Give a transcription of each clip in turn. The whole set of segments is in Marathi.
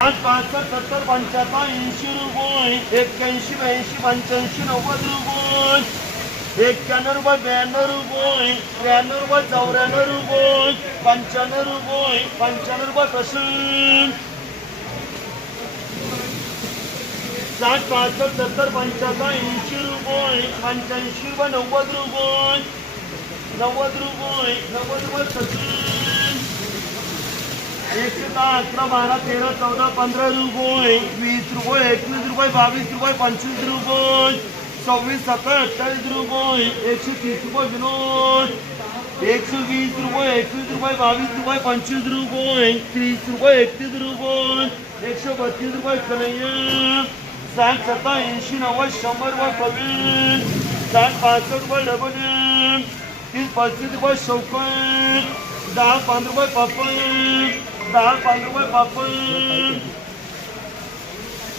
पासष्ट सत्तर पंच्याहत्तर ऐंशी रुपये एक्क्याऐंशी ब्याऐंशी पंच्याऐंशी नव्वद रुपये एक्क्याण्णव रुपये ब्याण्णव रुपये त्र्याण्णव रुपये चौऱ्याण्णव रुपये पंच्याण्णव रुपये पंच्याण्णव रुपये कसं साठ पासष्ट सत्तर पंच्याहत्तर ऐंशी रुपये पंच्याऐंशी रुपये नव्वद रुपये नव्वद रुपये नव्वद रुपये कसं एकशे दहा अकरा बारा तेरा चौदा पंधरा रुपये वीस रुपये एकवीस रुपये बावीस रुपये पंचवीस रुपये सव्वीस सतरा अठ्ठावीस रुपये एकशे तीस रुपये विनोद एकशे वीस रुपये एकवीस रुपये बावीस रुपये पंचवीस रुपये तीस रुपये एकतीस रुपये एकशे बत्तीस रुपये कन्हैया साठ सत्ता ऐंशी नव्वद शंभर रुपये कमी साठ पासष्ट रुपये डबल तीस पस्तीस रुपये चौकट दहा पंधरा रुपये पापड दहा पंधरा रुपये बापन.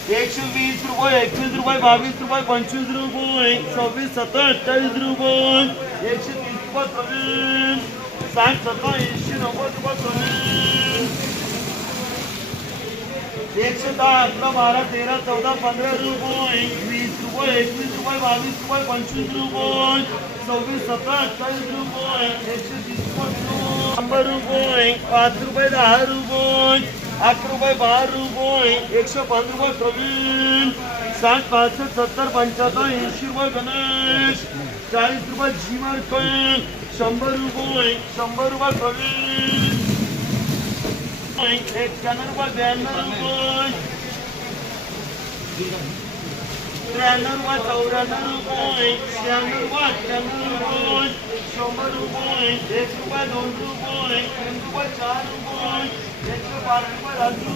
एकशे वीस रुपये एकवीस रुपये बावीस रुपये पंचवीस रुपये सव्वीस सत्तर अठ्ठावीस रुपये एकशे तीस रुपये कमी साठ सत्तर एकशे नव्वद रुपये कमी एकशे दहा अकरा बारा तेरा चौदा पंधरा रुपये वीस रुपये एकवीस रुपये बावीस रुपये पंचवीस रुपये सव्वीस सतरा अठ्ठावीस रुपये एकशे तीस रुपये शंभर रुपये पाच रुपये दहा रुपये अकरा रुपये बारा रुपये एकशे पाच रुपये कमी साठ पासष्ट सत्तर पंच्याहत्तर ऐंशी रुपये गणेश चाळीस रुपये जी मार्क शंभर रुपये शंभर रुपये कमी एक्क्याण्णव रुपये ब्याण्णव रुपये त्र्याण्णव रुपये चौऱ्याण्णव रुपये शहाण्णव रुपये अठ्ठ्याण्णव रुपये शंभर रुपये एक रुपये दोन रुपये तीन रुपये चार रुपये एकशे पाच रुपये राजू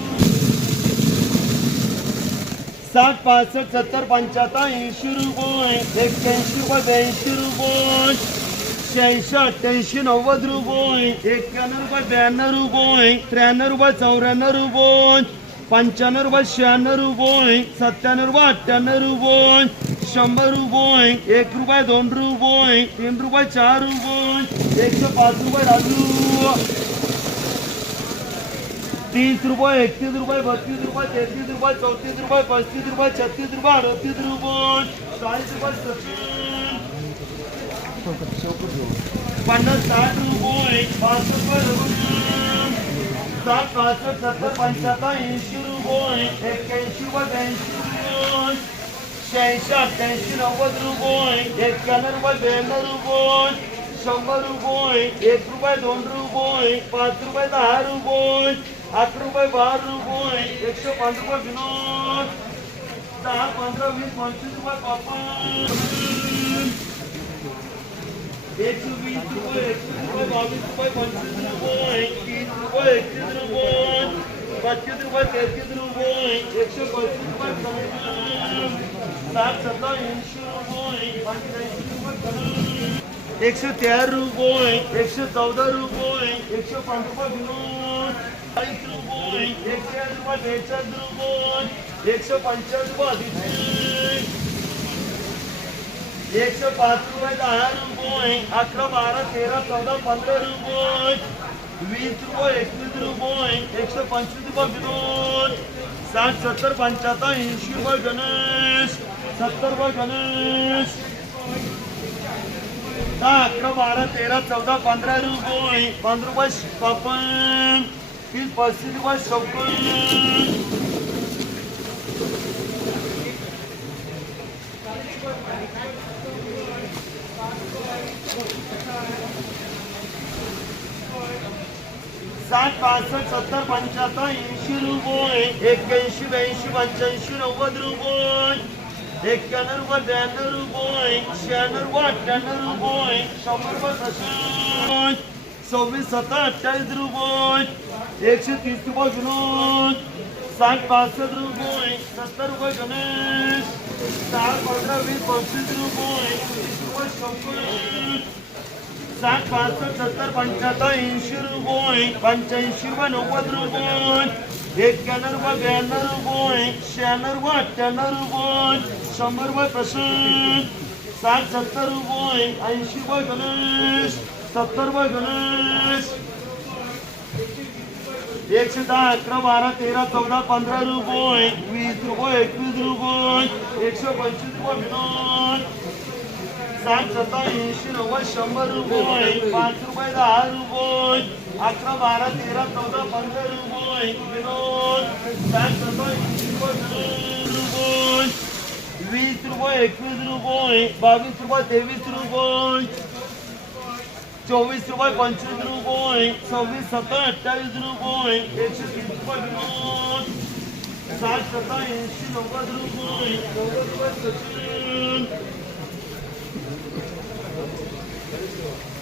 साठ पासष्ट सत्तर पंच्याहत्तर ऐंशी रुपये एक्क्याऐंशी रुपये ब्याऐंशी रुपये शहाऐंशी अठ्ठ्याऐंशी नव्वद रुपये एक्क्याण्णव रुपये ब्याण्णव रुपये त्र्याण्णव रुपये चौऱ्याण्णव रुपये पंच्याण्णव रुपये शहाण्णव रुपये सत्त्याण्णव रुपये अठ्ठ्याण्णव रुपये शंभर रुपये एक रुपये दोन रुपये तीन रुपये चार रुपये एकशे पाच रुपये राजू. तीस रुपये एकतीस रुपये बत्तीस रुपये तेहतीस रुपये चौतीस रुपये पस्तीस रुपये छत्तीस रुपये अडतीस रुपये चाळीस रुपये पन्नास साठ रुपये पासष्ट रुपये. साठ पासष्ट सत्तर पंच्याहत्तर ऐंशी रुपये एक्क्याऐंशी रुपये ब्याऐंशी रुपये शहाऐंशी अठ्ठ्याऐंशी नव्वद रुपये एक्क्याण्णव रुपये ब्याण्णव रुपये शंभर रुपये एक रुपये दोन रुपये पाच रुपये दहा रुपये अकरा रुपये बारा रुपये एकशे पाच रुपये विनोद दहा पंधरा वीस पंचवीस रुपये पापड एकशे वीस रुपये एकवीस रुपये बावीस रुपये पंचवीस रुपये तीस रुपये एकतीस रुपये पस्तीस रुपये तेहतीस रुपये एकशे पस्तीस रुपये कमी साठ सत्तर ऐंशी रुपये पंच्याऐंशी रुपये कमी एकशे तेरा रुपये एकशे चौदा रुपये एकशे पाच रुपये विनोद चाळीस रुपये एकशे आठ रुपये बेचाळीस रुपये एकशे पंचाळीस रुपये एकशे पाच रुपये दहा रुपये अकरा बारा तेरा चौदा पंधरा रुपये वीस रुपये एकवीस रुपये एकशे पंचवीस रुपये विनोद साठ सत्तर पंच्याहत्तर ऐंशी रुपये गणेश. सत्तर रुपये गणेश. दहा अकरा बारा तेरा चौदा पंधरा रुपये. पंधरा रुपये पापन तीस पस्तीस रुपये चौपन्न साठ पासष्ट सत्तर पंच्याहत्तर ऐंशी रुपये एक्क्याऐंशी ब्याऐंशी पंच्याऐंशी नव्वद रुपये एक्क्याण्णव रुपये ब्याण्णव रुपये शहाण्णव रुपये अठ्ठ्याण्णव रुपये शंभर रुपये सशे सव्वीस सत्तर अठ्ठावीस रुपये एकशे तीस रुपये विनोद साठ पासष्ट रुपये सत्तर रुपये गणेश सहा वीस पंचवीस रुपये तीस रुपये शंभर साठ पासष्ट सत्तर पंच्याहत्तर ऐंशी रुपये पंच्याऐंशी रुपये नव्वद रुपये एक्क्याण्णव रुपये ब्याण्णव रुपये शहाण्णव रुपये अठ्ठ्याण्णव रुपये शंभर रुपये प्रशांत साठ सत्तर रुपये ऐंशी रुपये गणेश सत्तर रुपये गणेश एकशे दहा अकरा बारा तेरा चौदा पंधरा रुपये वीस रुपये एकवीस रुपये एकशे पंचवीस रुपये विनोद. साठ सत्तर ऐंशी नव्वद शंभर रुपये पाच रुपये दहा रुपये अकरा बारा तेरा चौदा पंधरा रुपये विनोद साठ सत्तर ऐंशी रुपये दोन रुपये वीस रुपये एकवीस रुपये बावीस रुपये तेवीस रुपये चोवीस रुपये पंचवीस रुपये सव्वीस सत्तर अठ्ठावीस रुपये एकशे तीस रुपये विनोद साठ सत्तर ऐंशी नव्वद रुपये नव्वद रुपये सचिन よろしくお願いします。